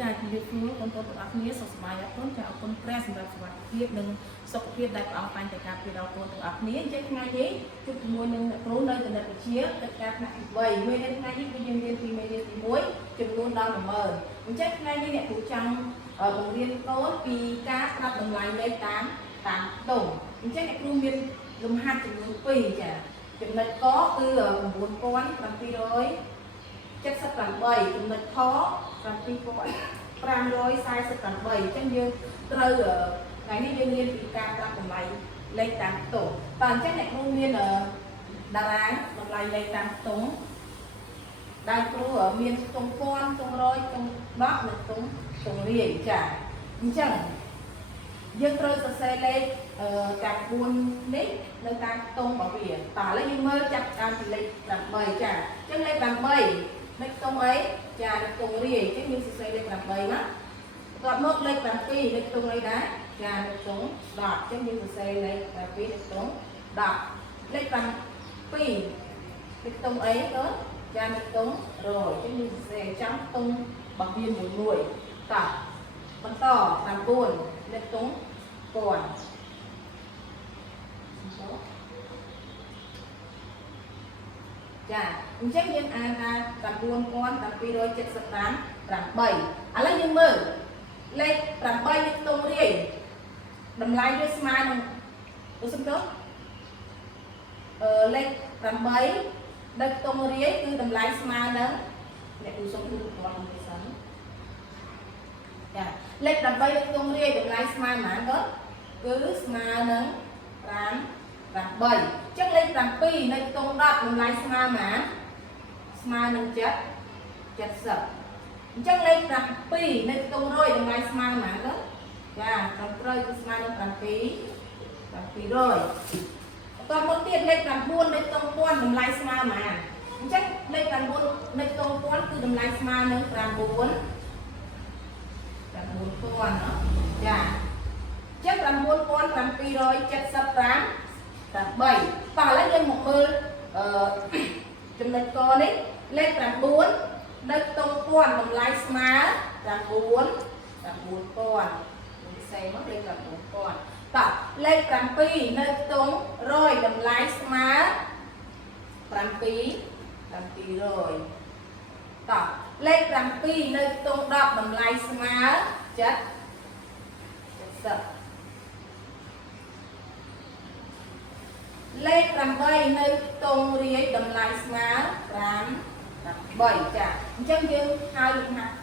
ចាជំរាបសួរបងប្អូនទាំងអស់គ្នាសុខសប្បាយអរគុណចាអរគុណព្រះសម្រាប់សុខភាពនិងសុខភាពដែលព្រះអង្គតែងតែការពារដល់បងប្អូនទាំងអស់គ្នាអញ្ចឹងថ្ងៃនេះជួបជាមួយនឹងអ្នកគ្រូនៅគណិតវិទ្យាកិច្ចការថ្នាក់ទី3មេរៀនថ្ងៃនេះគឺយើងរៀនពីមេរៀនទី1ចំនួនដល់10000អញ្ចឹងថ្ងៃនេះអ្នកគ្រូចង់បង្រៀនកូនពីការស្ដាប់តម្លៃលេខតាមតុងអញ្ចឹងអ្នកគ្រូមានលំហាត់ចំនួន2ចាចំណុចកគឺ9778ចំណុចខ7548អញ្ចឹងយើងត្រូវថ្ងៃនេះយើងរៀនពីការប្រាប់តម្លៃលេខតាមតុងតើអញ្ចឹងអ្នកគ្រូមានតារាងតម្លៃលេខតាមតុងដែលគ្រូមានតុងពាន់តុងរយតុង10និងតុងរាយចាអញ្ចឹងយើងត្រូវសរសេរលេខតាម4នេះនៅតាមតុងរបស់វាតើឥឡូវយើងមើលចាប់តាមពីលេខ8ចាអញ្ចឹងលេខ8នៅតុងអីចានៅតុងរាយអញ្ចឹងយើងសរសេរលេខ8ណាបន្ទាប់មកលេខ7នៅតុងអីដែរចានៅតុង10អញ្ចឹងយើងសរសេរលេខ7នៅតុង10លេខ7នៅតុងអីទៅចានៅតុង100អញ្ចឹងយើងសរសេរចាំតុងរបស់វាមួយតើបន្ត9នៅតុង1000ចាអញ្ចឹងយើងអានថា9775 ឥឡូវយើងមើលលេខ8នៅតុងរាយតម្លៃវាស្មើនឹងឧស្សាហកម្មលេខ8នៅតុងរាយគឺតម្លៃស្មើនឹងអ្នកឧស្សាហកម្មគាត់មិនសិនចាលេខ8នៅតុងរាយតម្លៃស្មើប៉ុន្មានគឺស្មើនឹង8អញ្ចឹងលេខ7នៅតុង10តម្លៃស្មើប៉ុន្មានស្មើនឹង70អញ្ចឹងលេខ7នៅតុង100តម្លៃស្មើប៉ុន្មានចាត្រឹមត្រូវគឺស្មើនឹង700បន្តមកទៀតលេខ9នៅតុងពាន់តម្លៃស្មើប៉ុន្មានអញ្ចឹងលេខ9នៅតុងពាន់គឺតម្លៃស្មើនឹង9000ចាអញ្ចឹង9775 8តោះឥឡូវយើងមកមើលចំណុចកនេះលេខ9នៅតុងពាន់តម្លៃស្មើ9000ពិសេសមកលេខ9000តោះលេខ7នៅតុង100តម្លៃស្មើ7700តោះលេខ7នៅតុង10តម្លៃស្មើ70លេខ8នៅតុងរាយតម្លៃស្មើ513ចាអញ្ចឹងយើងហើយលំហាត់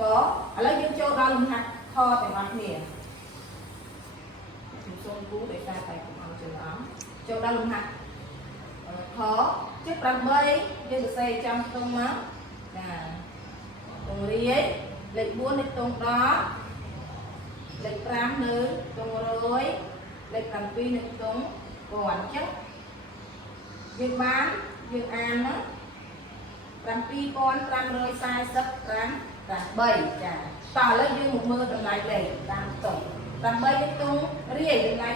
កឥឡូវយើងចូលដល់លំហាត់ខទាំងអស់គ្នាខ្ញុំសូមគូដោយសារតែកុំឲ្យច្រឡំចូលដល់លំហាត់ខជិះ8យើងសរសេរចាំតុងមកចាតុងរាយលេខ4នៅតុង10លេខ5នៅតុង100លេខ7នៅតុង1000អញ្ចឹងយើងបានយើងអានមក7540 8ចាតោះឥឡូវយើងមកមើលតម្លៃលេខតាមតុង8នៅតុងរាយតម្លៃ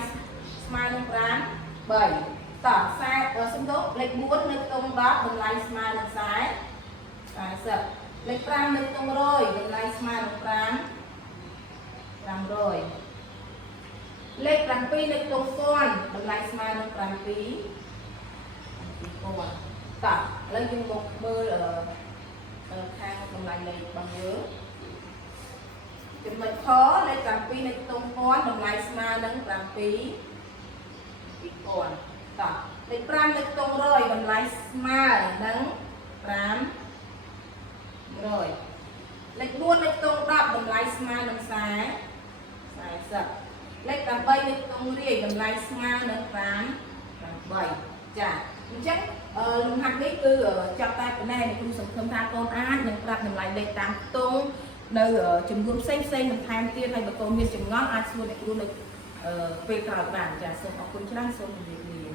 ស្មើនឹង5 3តោះសំដៅលេខ4នៅតុង10តម្លៃស្មើនឹង40លេខ5នៅតុង100តម្លៃស្មើនឹង500លេខ7នៅតុងពាន់តម្លៃស្មើនឹង7000តោះឥឡូវយើងមកមើលខាងតម្លៃលេខរបស់យើងចំណុចខលេខ7នៅតុងពាន់តម្លៃស្មើនឹង7000តោះលេខ5នៅតុង100តម្លៃស្មើនឹង500លេខ4នៅតុង10តម្លៃស្មើនឹង40លេខ8នៅតុងរាយតម្លៃស្មើនឹង8ចាអញ្ចឹងលំហាត់នេះគឺចាប់តែប៉ុណ្ណេះគ្រូសង្ឃឹមថាកូនអាចនឹងប្រាប់តម្លៃលេខតាមតុងនៅចំនួនផ្សេងបន្ថែមទៀតហើយបើកូនមានចម្ងល់អាចសួរអ្នកគ្រូនៅពេលក្រោយបានចាសូមអរគុណច្រើនសូមជម្រាបលា